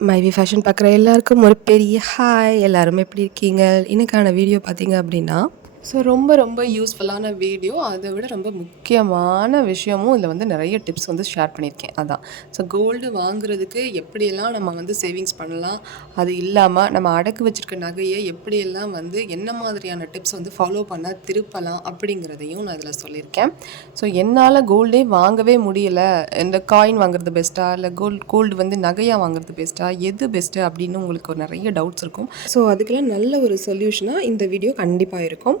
மைவி ஃபேஷன் பார்க்குற எல்லாருக்கும் ஒரு பெரிய ஹாய்! எல்லாரும் எப்படி இருக்கீங்க? இன்னைக்கான வீடியோ பார்த்தீங்க அப்படின்னா, ரொம்ப ரொம்ப யூஸ்ஃபுல்லான வீடியோ. அதை விட ரொம்ப முக்கியமான விஷயமும் இதில் வந்து நிறைய டிப்ஸ் வந்து ஷேர் பண்ணியிருக்கேன். அதான் கோல்டு வாங்குறதுக்கு எப்படியெல்லாம் நம்ம வந்து சேவிங்ஸ் பண்ணலாம், அது இல்லாமல் நம்ம அடகு வச்சிருக்க நகையை எப்படியெல்லாம் வந்து என்ன மாதிரியான டிப்ஸ் வந்து ஃபாலோ பண்ணால் திருப்பலாம் அப்படிங்கிறதையும் நான் இதில் சொல்லியிருக்கேன். என்னால் கோல்டே வாங்கவே முடியல, இந்த காயின் வாங்குறது பெஸ்ட்டா இல்லை கோல்டு வந்து நகையாக வாங்குறது பெஸ்ட்டா, எது பெஸ்ட்டு அப்படின்னு உங்களுக்கு நிறைய டவுட்ஸ் இருக்கும். அதுக்கெல்லாம் நல்ல ஒரு சொல்யூஷனாக இந்த வீடியோ கண்டிப்பாக இருக்கும்.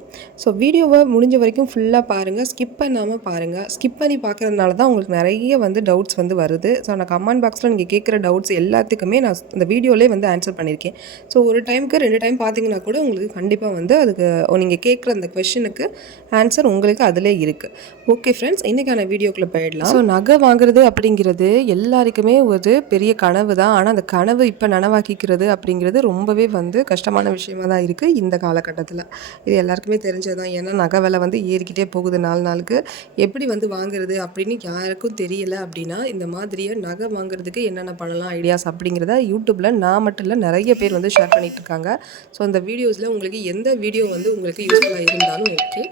வீடியோவை முடிஞ்ச வரைக்கும் ஃபுல்லாக பாருங்கள், ஸ்கிப் பண்ணாமல் பாருங்கள். ஸ்கிப் பண்ணி பார்க்குறதுனால தான் உங்களுக்கு நிறைய வந்து டவுட்ஸ் வந்து வருது. நான் கமெண்ட் பாக்ஸில் நீங்கள் கேட்குற டவுட்ஸ் எல்லாத்துக்குமே நான் இந்த வீடியோலேயே வந்து ஆன்சர் பண்ணியிருக்கேன். ஒரு டைமுக்கு 2 டைம் பார்த்தீங்கன்னா கூட உங்களுக்கு கண்டிப்பாக வந்து அதுக்கு நீங்கள் கேட்குற அந்த கொஷனுக்கு ஆன்சர் உங்களுக்கு அதிலே இருக்குது. ஓகே ஃப்ரெண்ட்ஸ், இன்றைக்கான வீடியோக்குள்ளே போயிடலாம். நகை வாங்குறது அப்படிங்கிறது எல்லாருக்குமே ஒரு பெரிய கனவு தான். ஆனால் அந்த கனவு இப்போ நனவாக்கிக்கிறது அப்படிங்கிறது ரொம்பவே வந்து கஷ்டமான விஷயமாக தான் இருக்குது இந்த காலகட்டத்தில். இது எல்லாருக்குமே தெரிஞ்சது தான். ஏன்னா நகை விலை வந்து ஏறிக்கிட்டே போகுது நாளுக்கு. எப்படி வந்து வாங்குறது அப்படின்னு யாருக்கும் தெரியல அப்படின்னா, இந்த மாதிரியே நகை வாங்குறதுக்கு என்னென்ன பண்ணலாம் ஐடியாஸ் அப்படிங்கிறத யூடியூப்பில் நான் மட்டும் இல்லை நிறைய பேர் வந்து ஷேர் பண்ணிகிட்டு இருக்காங்க. இந்த வீடியோஸில் உங்களுக்கு எந்த வீடியோ வந்து உங்களுக்கு யூஸ்ஃபுல்லாக இருந்தாலும் ஓகே,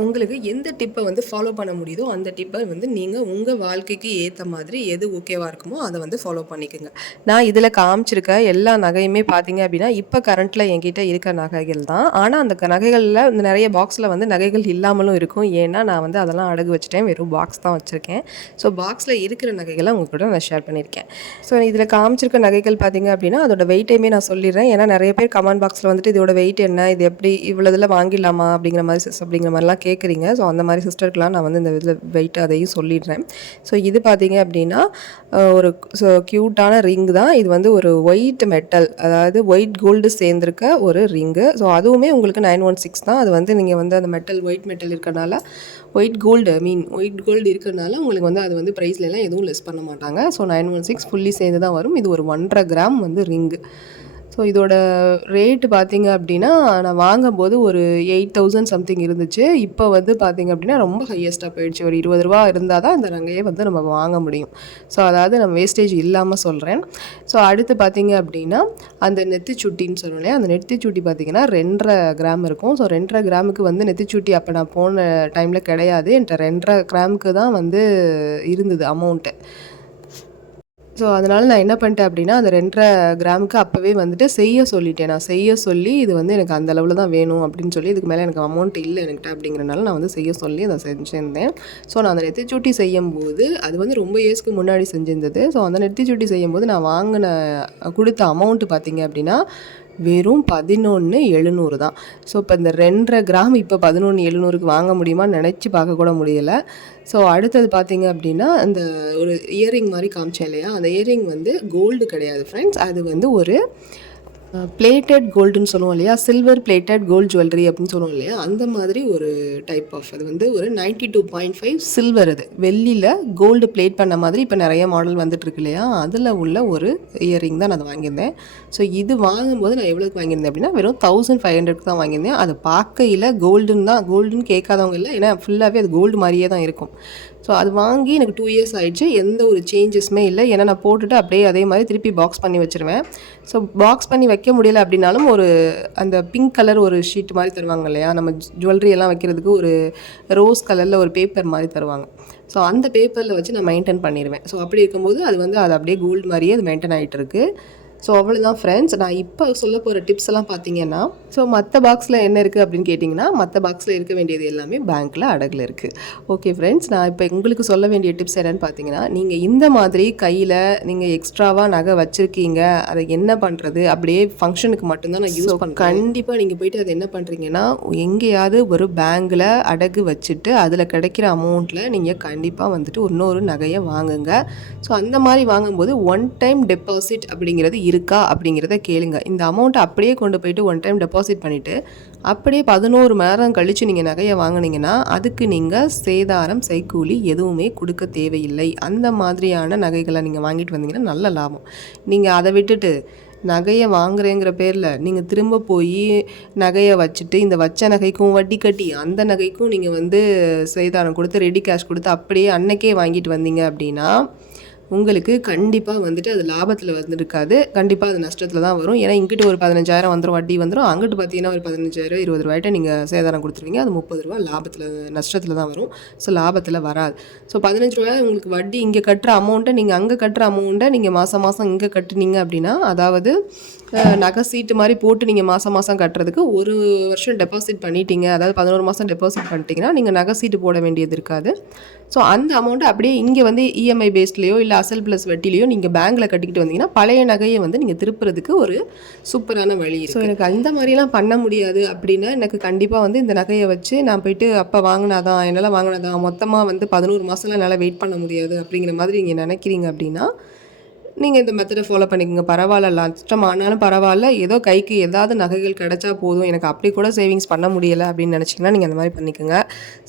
உங்களுக்கு எந்த டிப்பை வந்து ஃபாலோ பண்ண முடியுதோ அந்த டிப்பை வந்து நீங்கள் உங்கள் வாழ்க்கைக்கு ஏற்ற மாதிரி எது ஓகேவாக இருக்குமோ அதை வந்து ஃபாலோ பண்ணிக்கோங்க. நான் இதில் காமிச்சிருக்க எல்லா நகையுமே பார்த்தீங்க அப்படின்னா இப்போ கரண்ட்டில் என்கிட்ட இருக்க நகைகள் தான். ஆனால் அந்த நகைகளில் இந்த நிறைய பாக்ஸில் வந்து நகைகள் இல்லாமலும் இருக்கும். ஏன்னா நான் வந்து அதெல்லாம் அடகு வச்சுட்டேன், வெறும் பாக்ஸ் தான் வச்சுருக்கேன். பாக்ஸில் இருக்கிற நகைகளை உங்கள் கூட நான் ஷேர் பண்ணியிருக்கேன். இதில் காமிச்சிருக்க நகைகள் பார்த்தீங்க அப்படின்னா அதோட வெயிட்டையுமே நான் சொல்லிடுறேன். ஏன்னா நிறைய பேர் கமெண்ட் பாக்ஸில் வந்துட்டு இதோட வெயிட் என்ன, இது எப்படி இவ்வளோ இதில் வாங்கிடலாமா அப்படிங்கிற மாதிரிலாம் கேட்குறீங்க. அந்த மாதிரி சிஸ்டருக்குலாம் நான் வந்து இந்த இதில் வெயிட் அதையும் சொல்லிடுறேன். இது பார்த்தீங்க அப்படின்னா ஒரு க்யூட்டான ரிங் தான். இது வந்து ஒரு ஒயிட் மெட்டல், அதாவது ஒயிட் கோல்டு சேர்ந்துருக்க ஒரு ரிங்கு. அதுவுமே உங்களுக்கு 916 தான். அது வந்து நீங்கள் வந்து அந்த மெட்டல் ஒயிட் மெட்டல் இருக்கிறனால ஒயிட் கோல்டு இருக்கிறனால உங்களுக்கு வந்து அது வந்து ப்ரைஸ்லாம் எதுவும் லெஸ் பண்ண மாட்டாங்க. 916 ஃபுல்லி சேர்ந்து தான் வரும். இது ஒரு 1.5 கிராம் வந்து ரிங்கு. இதோட ரேட்டு பார்த்தீங்க அப்படின்னா நான் வாங்கும்போது ஒரு 8000 சம்திங் இருந்துச்சு. இப்போ வந்து பார்த்தீங்க அப்படின்னா ரொம்ப ஹையஸ்ட்டாக போயிடுச்சு. ஒரு 20 ரூபா இருந்தால் தான் அந்த நகையை வந்து நம்ம வாங்க முடியும். அதாவது நம்ம வேஸ்டேஜ் இல்லாமல் சொல்கிறேன். அடுத்து பார்த்தீங்க அப்படின்னா அந்த நெத்திச்சுட்டின்னு சொல்லுவோம் இல்லையா, அந்த நெத்திச்சுட்டி பார்த்தீங்கன்னா 2.5 கிராம் இருக்கும். 2.5 கிராமுக்கு வந்து நெத்திச்சுட்டி அப்போ நான் போன டைமில் கிடையாது. என்கிட்ட 2.5 கிராமுக்கு தான் வந்து இருந்தது அமௌண்ட்டு. அதனால் நான் என்ன பண்ணிட்டேன் அப்படின்னா அந்த 2.5 கிராமுக்கு அப்போவே வந்துட்டு செய்ய சொல்லிட்டேன். நான் செய்ய சொல்லி இது வந்து எனக்கு அந்த அளவில் தான் வேணும் அப்படின்னு சொல்லி, இதுக்கு மேலே எனக்கு அமௌண்ட் இல்லை என்கிட்ட அப்படிங்கிறனால நான் வந்து செய்ய சொல்லி அதை செஞ்சுருந்தேன். நான் அந்த நெத்திச்சுட்டி செய்யும்போது அது வந்து ரொம்ப இயர்ஸ்க்கு முன்னாடி செஞ்சிருந்தது. அந்த நெத்திச்சுட்டி செய்யும்போது நான் கொடுத்த அமௌண்ட்டு பார்த்தீங்க அப்படின்னா வெறும் 11,700 தான். இப்போ இந்த 2.5 கிராம் இப்போ 11,700க்கு வாங்க முடியுமான்னு நினச்சி பார்க்க கூட முடியலை. அடுத்தது பார்த்தீங்க அப்படின்னா அந்த ஒரு இயரிங் மாதிரி காமிச்சேன் இல்லையா, அந்த இயரிங் வந்து கோல்டு கிடையாது ஃப்ரெண்ட்ஸ். அது வந்து ஒரு பிளேட்டட் கோல்டுன்னு சொல்லுவோம் இல்லையா, சில்வர் பிளேட்டட் கோல்டு ஜுவல்லரி அப்படின்னு சொல்லுவோம் இல்லையா, அந்த மாதிரி ஒரு டைப் ஆஃப், அது வந்து ஒரு 92.5 சில்வர். அது வெள்ளியில் கோல்டு பிளேட் பண்ண மாதிரி இப்போ நிறைய மாடல் வந்துட்டுருக்கு இல்லையா, அதில் உள்ள ஒரு இயரிங் தான் நான் அதை வாங்கியிருந்தேன். இது வாங்கும்போது நான் எவ்வளோக்கு வாங்கியிருந்தேன் அப்படின்னா வெறும் 1500க்கு தான் வாங்கியிருந்தேன். அது பார்க்கையில் கோல்டுன்னு கேட்காதவங்க இல்லை, ஏன்னா ஃபுல்லாகவே அது கோல்டு மாதிரியே தான் இருக்கும். அது வாங்கி எனக்கு 2 இயர்ஸ் ஆகிடுச்சு. எந்த ஒரு சேஞ்சஸுமே இல்லை. ஏன்னா நான் போட்டுட்டு அப்படியே அதே மாதிரி திருப்பி பாக்ஸ் பண்ணி வச்சுருவேன். பாக்ஸ் பண்ணி வைக்க முடியல அப்படின்னாலும் ஒரு அந்த பிங்க் கலர் ஒரு ஷீட் மாதிரி தருவாங்க இல்லையா, நம்ம ஜுவல்லரி எல்லாம் வைக்கிறதுக்கு ஒரு ரோஸ் கலரில் ஒரு பேப்பர் மாதிரி தருவாங்க. அந்த பேப்பரில் வச்சு நான் மெயின்டைன் பண்ணிடுவேன். அப்படி இருக்கும்போது அது வந்து அது அப்படியே கோல்டு மாதிரியே அது மெயின்டைன் ஆகிட்டு இருக்குது. அவ்வளோதான் ஃப்ரெண்ட்ஸ். நான் இப்போ சொல்ல போகிற டிப்ஸ் எல்லாம் பார்த்தீங்கன்னா, மற்ற பாக்ஸில் என்ன இருக்குது அப்படின்னு கேட்டிங்கன்னா, மற்ற பாக்ஸில் இருக்க வேண்டியது எல்லாமே பேங்க்கில் அடகில் இருக்குது. ஓகே ஃப்ரெண்ட்ஸ், நான் இப்போ உங்களுக்கு சொல்ல வேண்டிய டிப்ஸ் என்னென்னு பார்த்தீங்கன்னா, நீங்கள் இந்த மாதிரி கையில் நீங்கள் எக்ஸ்ட்ராவாக நகை வச்சுருக்கீங்க, அதை என்ன பண்ணுறது, அப்படியே ஃபங்க்ஷனுக்கு மட்டும்தான் நான் யூஸ் பண்ணுறேன். கண்டிப்பாக நீங்கள் போய்ட்டு அதை என்ன பண்ணுறீங்கன்னா, எங்கேயாவது ஒரு பேங்கில் அடகு வச்சுட்டு அதில் கிடைக்கிற அமௌண்ட்டில் நீங்கள் கண்டிப்பாக வந்துட்டு இன்னொரு நகையை வாங்குங்க. அந்த மாதிரி வாங்கும்போது 1 டைம் டெபாசிட் அப்படிங்கிறது இருக்கா அப்படிங்கிறத கேளுங்க. இந்த அமௌண்ட்டை அப்படியே கொண்டு போயிட்டு 1 டைம் டெபாசிட் பண்ணிவிட்டு அப்படியே 11 மணி நேரம் கழித்து நீங்கள் நகையை வாங்கினீங்கன்னா அதுக்கு நீங்கள் சேதாரம் செய்கூலி எதுவுமே கொடுக்க தேவையில்லை. அந்த மாதிரியான நகைகளை நீங்கள் வாங்கிட்டு வந்தீங்கன்னா நல்ல லாபம். நீங்கள் அதை விட்டுட்டு நகையை வாங்குறேங்கிற பேரில் நீங்கள் திரும்ப போய் நகையை வச்சுட்டு இந்த வச்ச நகைக்கும் வட்டி கட்டி அந்த நகைக்கும் நீங்கள் வந்து சேதாரம் கொடுத்து ரெடி கேஷ் கொடுத்து அப்படியே அன்னைக்கே வாங்கிட்டு வந்தீங்க அப்படின்னா உங்களுக்கு கண்டிப்பாக வந்துட்டு அது லாபத்தில் வந்துருக்காது, கண்டிப்பாக அது நஷ்டத்தில் தான் வரும். ஏன்னா இங்கிட்டு ஒரு 15,000 வந்துடும், வட்டி வந்துடும். அங்கிட்டு பார்த்தீங்கன்னா ஒரு 15,000 20,000 நீங்கள் சேதாரம் கொடுத்துருவீங்க. அது 30 ரூபா லாபத்தில் நஷ்டத்தில் தான் வரும். ஸோ லாபத்தில் வராது. ஸோ 15 ரூபாய் உங்களுக்கு வட்டி இங்கே கட்டுற அமௌண்ட்டை நீங்கள் அங்கே கட்டுற அமௌண்ட்டை நீங்கள் மாதம் மாதம் இங்கே கட்டுனீங்க அப்படின்னா, அதாவது நகை சீட்டு மாதிரி போட்டு நீங்கள் மாதம் மாதம் கட்டுறதுக்கு ஒரு வருஷம் டெபாசிட் பண்ணிட்டீங்க, அதாவது 11 மாதம் டெபாசிட் பண்ணிட்டீங்கன்னா நீங்கள் நகை சீட்டு போட வேண்டியது இருக்காது. ஸோ அந்த அமௌண்ட்டை அப்படியே இங்கே வந்து இஎம்ஐ பேஸ்ட்லேயோ இல்லை அசல் ப்ளஸ் வட்டிலையோ நீங்கள் பேங்க்கில் கட்டிக்கிட்டு வந்தீங்கன்னா பழைய நகையை வந்து நீங்கள் திருப்புறதுக்கு ஒரு சூப்பரான வழி. ஸோ எனக்கு அந்த மாதிரிலாம் பண்ண முடியாது அப்படின்னா எனக்கு கண்டிப்பாக வந்து இந்த நகையை வச்சு நான் போயிட்டு அப்போ வாங்கினாதான் என்னால் வாங்கினதான் மொத்தமாக வந்து 11 மாதம்லாம் என்னால் வெயிட் பண்ண முடியாது அப்படிங்கிற மாதிரி நீங்கள் நினைக்கிறீங்க அப்படின்னா நீங்கள் இந்த மெத்தடை ஃபாலோ பண்ணிக்கோங்க. பரவாயில்ல, நஷ்டம் ஆனாலும் பரவாயில்ல, ஏதோ கைக்கு ஏதாவது நகைகள் கிடச்சா போதும், எனக்கு அப்படி கூட சேவிங்ஸ் பண்ண முடியலை அப்படின்னு நினச்சிங்கன்னா நீங்கள் அந்த மாதிரி பண்ணிக்கோங்க.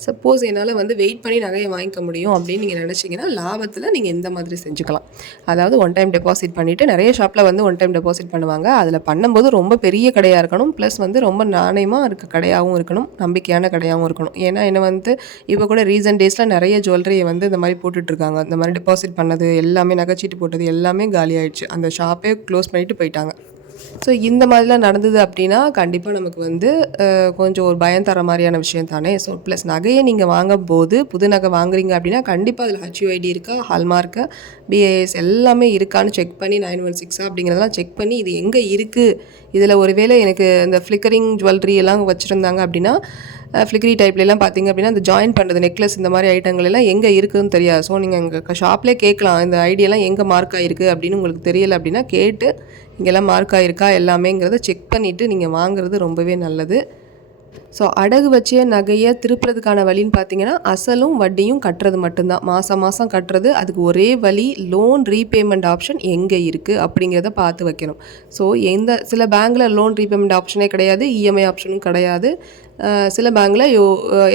சப்போஸ் என்னால் வந்து வெயிட் பண்ணி நகையை வாங்கிக்க முடியும் அப்படின்னு நீங்கள் நினச்சிங்கன்னா லாபத்தில் நீங்கள் இந்த மாதிரி செஞ்சுக்கலாம். அதாவது ஒன் டைம் டெபாசிட் பண்ணிவிட்டு நிறைய ஷாப்பில் வந்து ஒன் டைம் டெபாசிட் பண்ணுவாங்க. அதில் பண்ணும்போது ரொம்ப பெரிய கடையாக இருக்கணும், ப்ளஸ் வந்து ரொம்ப நாணயமாக இருக்க கடையாகவும் இருக்கணும், நம்பிக்கையான கடையாகவும் இருக்கணும். ஏன்னா என்ன வந்து இப்போ கூட ரீசன்ட் டேஸில் நிறைய ஜுவல்லரியை வந்து இந்த மாதிரி போட்டுட்ருக்காங்க. இந்த மாதிரி டெபாசிட் பண்ணது எல்லாமே, நகைச்சீட்டு போட்டது எல்லாமே காலி ஆயிடுச்சு. அந்த ஷாப்பே க்ளோஸ் பண்ணிட்டு போயிட்டாங்க. ஸோ இந்த மாதிரிலாம் நடந்தது அப்படின்னா கண்டிப்பாக நமக்கு வந்து கொஞ்சம் ஒரு பயம் தர மாதிரியான விஷயம் தானே. ஸோ ப்ளஸ் நகையை நீங்கள் வாங்கும்போது புது நகை வாங்குறீங்க அப்படின்னா கண்டிப்பாக அதில் ஹச்யூஐடி இருக்கா, ஹால்மார்க்கு, பிஏஎஸ் எல்லாமே இருக்கான்னு செக் பண்ணி 916 அப்படிங்கிறதெல்லாம் செக் பண்ணி இது எங்கே இருக்குது, இதில் ஒருவேளை எனக்கு இந்த ஃப்ளிக்கரிங் ஜுவல்லரி எல்லாம் வச்சுருந்தாங்க அப்படின்னா ஃப்ளிக்கரி டைப்லாம் பார்த்தீங்க அப்படின்னா அந்த ஜாயின் பண்ணுறது நெக்லஸ் இந்த மாதிரி ஐட்டங்கள் எல்லாம் எங்கே இருக்குதுன்னு தெரியாது. ஸோ நீங்கள் அங்கே ஷாப்லேயே கேட்கலாம், இந்த ஐடியெல்லாம் எங்கே மார்க் ஆகிருக்கு அப்படின்னு உங்களுக்கு தெரியலை அப்படின்னா கேட்டு இங்கெல்லாம் மார்க் ஆகிருக்கா எல்லாமேங்கிறத செக் பண்ணிவிட்டு நீங்கள் வாங்குறது ரொம்பவே நல்லது. ஸோ அடகு வச்ச நகையை திருப்புறதுக்கான வழின்னு பார்த்தீங்கன்னா அசலும் வட்டியும் கட்டுறது மட்டும்தான். மாதம் மாதம் கட்டுறது, அதுக்கு ஒரே வழி லோன் ரீபேமெண்ட் ஆப்ஷன் எங்கே இருக்குது அப்படிங்கிறத பார்த்து வைக்கணும். ஸோ சில பேங்க்கில் லோன் ரீபேமெண்ட் ஆப்ஷனே கிடையாது, இஎம்ஐ ஆப்ஷனும் கிடையாது. சில பேங்க்கில்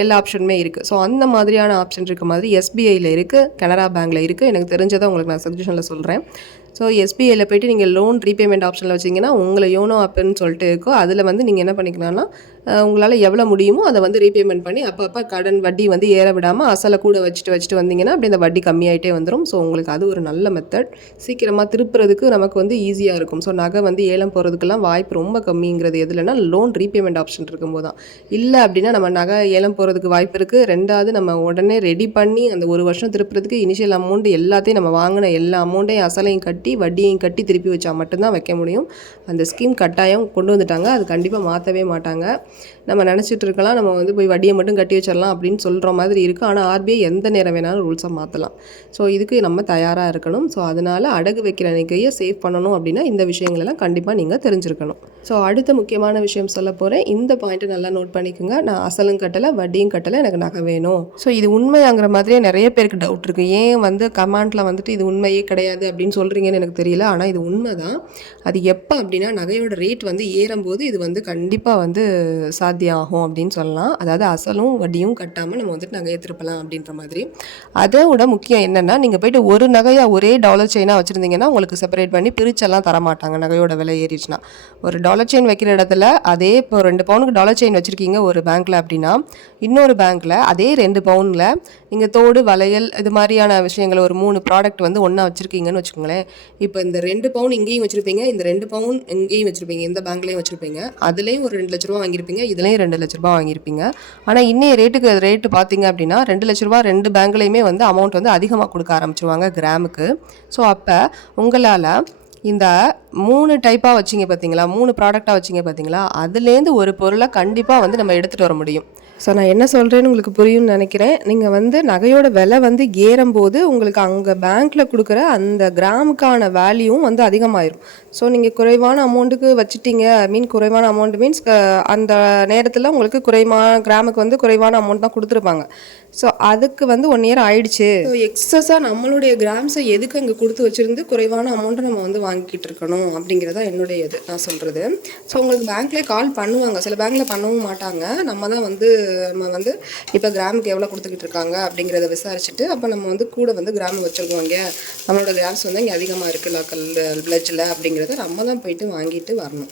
எல்லா ஆப்ஷனுமே இருக்குது. ஸோ அந்த மாதிரியான ஆப்ஷன் இருக்க மாதிரி எஸ்பிஐயில் இருக்குது, கனரா பேங்க்கில் இருக்குது. எனக்கு தெரிஞ்சதை உங்களுக்கு நான் சஜஷனில் சொல்கிறேன். ஸோ எஸ்பிஐயில் போய்ட்டு நீங்கள் லோன் ரீபேமெண்ட் ஆப்ஷனில் வச்சிங்கன்னா உங்களை யோனோ ஆப்னு சொல்லிட்டு இருக்கோ, அதில் வந்து நீங்கள் என்ன பண்ணிக்கலாம்னா உங்களால் எவ்வளோ முடியுமோ அதை வந்து ரீபேமெண்ட் பண்ணி அப்பப்போ கடன் வட்டி வந்து ஏற விடாமல் அசலை கூட வச்சுட்டு வந்தீங்கன்னா அப்படி அந்த வட்டி கம்மியாகிட்டே வந்துடும். ஸோ உங்களுக்கு அது ஒரு நல்ல மெத்தட். சீக்கிரமாக திருப்புறதுக்கு நமக்கு வந்து ஈஸியாக இருக்கும். ஸோ நகை வந்து ஏலம் போகிறதுக்கெல்லாம் வாய்ப்பு ரொம்ப கம்மிங்கிறது எதுலன்னா லோன் ரீபேமெண்ட் ஆப்ஷன் இருக்கும்போது தான். இல்லை அப்படின்னா நம்ம நகை ஏலம் போகிறதுக்கு வாய்ப்பு இருக்குது. ரெண்டாவது நம்ம உடனே ரெடி பண்ணி அந்த ஒரு வருஷம் திருப்புறதுக்கு இனிஷியல் அமௌண்ட் எல்லாத்தையும் நம்ம வாங்கின எல்லா அமௌண்ட்டையும் அசலையும் கட்டி வட்டியையும் கட்டி திருப்பி வச்சா மட்டும்தான் வைக்க முடியும். அந்த ஸ்கீம் கட்டாயம் கொண்டு வந்துட்டாங்க, அது கண்டிப்பாக மாற்றவே மாட்டாங்க. நம்ம நினச்சிட்டு இருக்கலாம் நம்ம வந்து போய் வட்டியை மட்டும் கட்டி வச்சிடலாம் அப்படின்னு சொல்கிற மாதிரி இருக்குது. ஆனால் ஆர்பிஐ எந்த நேரம் வேணாலும் ரூல்ஸை மாற்றலாம். ஸோ இதுக்கு நம்ம தயாராக இருக்கணும். ஸோ அதனால் அடகு வைக்கிற நகையை சேவ் பண்ணணும் அப்படின்னா இந்த விஷயங்களெல்லாம் கண்டிப்பாக நீங்கள் தெரிஞ்சுருக்கணும். ஸோ அடுத்த முக்கியமான விஷயம் சொல்ல போகிறேன். இந்த பாயிண்ட்டை நல்லா நோட் பண்ணிக்கோங்க. நான் அசலும் கட்டலை வட்டியும் கட்டலை, எனக்கு நகை வேணும். ஸோ இது உண்மையாங்கிற மாதிரியே நிறைய பேருக்கு டவுட் இருக்குது. ஏன் வந்து கமெண்ட்டில் வந்துட்டு இது உண்மையே கிடையாது அப்படின்னு சொல்கிறீங்கன்னு எனக்கு தெரியல. ஆனால் இது உண்மை தான். அது எப்போ அப்படின்னா நகையோட ரேட் வந்து ஏறும்போது இது வந்து கண்டிப்பாக வந்து சாத்தியம் ஆகும் அப்படின்னு சொல்லலாம். அதாவது அசலும் வட்டியும் கட்டாமல் நம்ம வந்துட்டு நகையை திருப்பலாம் அப்படின்ற மாதிரி. அதை விட முக்கியம் என்னென்னா நீங்கள் போய்ட்டு ஒரு நகையாக ஒரே டாலர் செயினாக வச்சுருந்தீங்கன்னா உங்களுக்கு செப்பரேட் பண்ணி பிரிச்செல்லாம் தரமாட்டாங்க. நகையோட விலை ஏறிடுச்சுன்னா ஒரு டாலர் செயின் வைக்கிற இடத்துல அதே இப்போ 2 பவுனுக்கு டாலர் செயின் வச்சுருக்கீங்க ஒரு பேங்க்கில் அப்படின்னா இன்னொரு பேங்க்கில் அதே 2 பவுனில் நீங்கள் தோடு வளையல் இது மாதிரியான விஷயங்கள் ஒரு 3 ப்ராடக்ட் வந்து ஒன்றா வச்சுருக்கீங்கன்னு வச்சுக்கோங்களேன். இப்போ இந்த 2 பவுன் இங்கேயும் வச்சுருப்பீங்க, இந்த 2 பவுன் இங்கேயும் வச்சுருப்பீங்க, இந்த பேங்க்லேயும் வச்சுருப்பீங்க. அதுலேயும் ஒரு 2 லட்ச ரூபா வாங்கியிருப்பீங்க, இதுலேயும் 2 லட்ச ரூபா வாங்கியிருப்பீங்க. ஆனால் இன்னைய ரேட்டு பார்த்தீங்க அப்படின்னா 2 லட்ச ரூபா 2 பேங்க்லேயுமே வந்து அமௌண்ட் வந்து அதிகமாக கொடுக்க ஆரம்பிச்சிருவாங்க கிராமுக்கு. ஸோ அப்போ உங்களால் இந்த 3 டைப்பாக வச்சிங்க பார்த்தீங்களா, 3 ப்ராடக்டாக வச்சிங்க பார்த்தீங்களா, அதுலேருந்து ஒரு பொருளை கண்டிப்பாக வந்து நம்ம எடுத்துகிட்டு வர முடியும். ஸோ நான் என்ன சொல்கிறேன்னு உங்களுக்கு புரியும்னு நினைக்கிறேன். நீங்கள் வந்து நகையோட விலை வந்து ஏறும்போது உங்களுக்கு அங்கே பேங்க்கில் கொடுக்குற அந்த கிராமுக்கான வேல்யூவும் வந்து அதிகமாகிடும். ஸோ நீங்கள் குறைவான அமௌண்ட்டுக்கு வச்சுட்டீங்க, குறைவான அமௌண்ட் மீன்ஸ் அந்த நேரத்தில் உங்களுக்கு கிராமுக்கு வந்து குறைவான அமௌண்ட் தான் கொடுத்துருப்பாங்க. ஸோ அதுக்கு வந்து 1 இயர் ஆயிடுச்சு. ஸோ எக்ஸஸாக நம்மளுடைய கிராம்ஸை எதுக்கு அங்கே கொடுத்து வச்சுருந்து குறைவான அமௌண்ட்டை நம்ம வந்து வாங்கிக்கிட்டு இருக்கணும் அப்படிங்கிறதா என்னுடைய இது நான் சொல்கிறது. ஸோ உங்களுக்கு பேங்க்லேயே கால் பண்ணுவாங்க, சில பேங்க்கில் பண்ணவும் மாட்டாங்க. நம்ம வந்து இப்போ கிராமுக்கு எவ்வளோ கொடுத்துக்கிட்டு இருக்காங்க அப்படிங்கிறத விசாரிச்சுட்டு அப்போ நம்ம வந்து கூட வந்து கிராம் வச்சுருக்கோம், இங்கே நம்மளோட கிராம்ஸ் வந்து இங்கே அதிகமாக இருக்குது லோக்கல் பிளட்ஜில் அப்படிங்கிறத நம்ம தான் போயிட்டு வாங்கிட்டு வரணும்.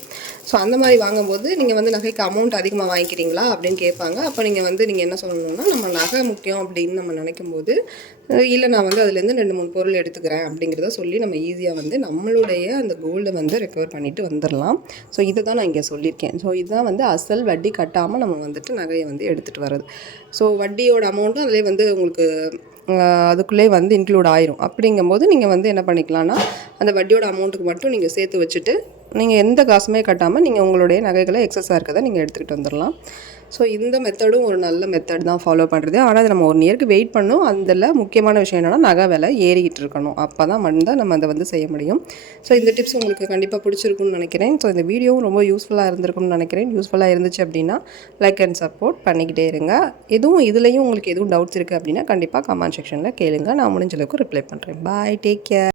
ஸோ அந்த மாதிரி வாங்கும்போது நீங்கள் வந்து நகைக்கு அமௌண்ட் அதிகமாக வாங்கிக்கிறீங்களா அப்படின்னு கேட்பாங்க. அப்போ நீங்கள் என்ன சொல்லணும்னா நம்ம நகை முக்கியம் அப்படின்னு நம்ம நினைக்கும் போது இல்லை நான் வந்து அதுலேருந்து 2-3 பொருள் எடுத்துக்கிறேன் அப்படிங்கிறத சொல்லி நம்ம ஈஸியாக வந்து நம்மளுடைய அந்த கோல்டை வந்து ரெக்கவர் பண்ணிவிட்டு வந்துடலாம். ஸோ இதை தான் நான் இங்கே சொல்லியிருக்கேன். ஸோ இதுதான் வந்து அசல் வட்டி கட்டாமல் நம்ம வந்துட்டு நகையை வந்து எடுத்துகிட்டு வர்றது. ஸோ வட்டியோட அமௌண்ட்டும் அதிலே வந்து உங்களுக்கு அதுக்குள்ளே வந்து இன்க்ளூட் ஆயிரும். அப்படிங்கும்போது நீங்கள் வந்து என்ன பண்ணிக்கலாம்னா, அந்த வட்டியோட அமௌண்ட்டுக்கு மட்டும் நீங்கள் சேர்த்து வச்சுட்டு, நீங்கள் எந்த காசுமே கட்டாமல் நீங்கள் உங்களுடைய நகைகளை எக்ஸஸாக இருக்கிறத நீங்கள் எடுத்துக்கிட்டு வந்துடலாம். ஸோ இந்த மெத்தடும் ஒரு நல்ல மெத்தட் தான் ஃபாலோ பண்ணுறது. ஆனால் அது நம்ம 1 இயருக்கு வெயிட் பண்ணணும். அதில் முக்கியமான விஷயம் என்னென்னா, நகை விலை ஏறிக்கிட்டு இருக்கணும். அப்போ தான் நம்ம அதை வந்து செய்ய முடியும். ஸோ இந்த டிப்ஸ் உங்களுக்கு கண்டிப்பாக பிடிச்சிருக்குன்னு நினைக்கிறேன். ஸோ இந்த வீடியோவும் ரொம்ப யூஸ்ஃபுல்லாக இருந்திருக்கும்னு நினைக்கிறேன். யூஸ்ஃபுல்லாக இருந்துச்சு அப்படின்னா லைக் அண்ட் சப்போர்ட் பண்ணிக்கிட்டே இருங்க. இதுலேயும் உங்களுக்கு எதுவும் டவுட்ஸ் இருக்குது அப்படின்னா கண்டிப்பாக கமெண்ட் செக்ஷனில் கேளுங்க. நான் முடிஞ்ச அளவுக்கு ரிப்ளை பண்ணுறேன். பாய், டேக் கேர்.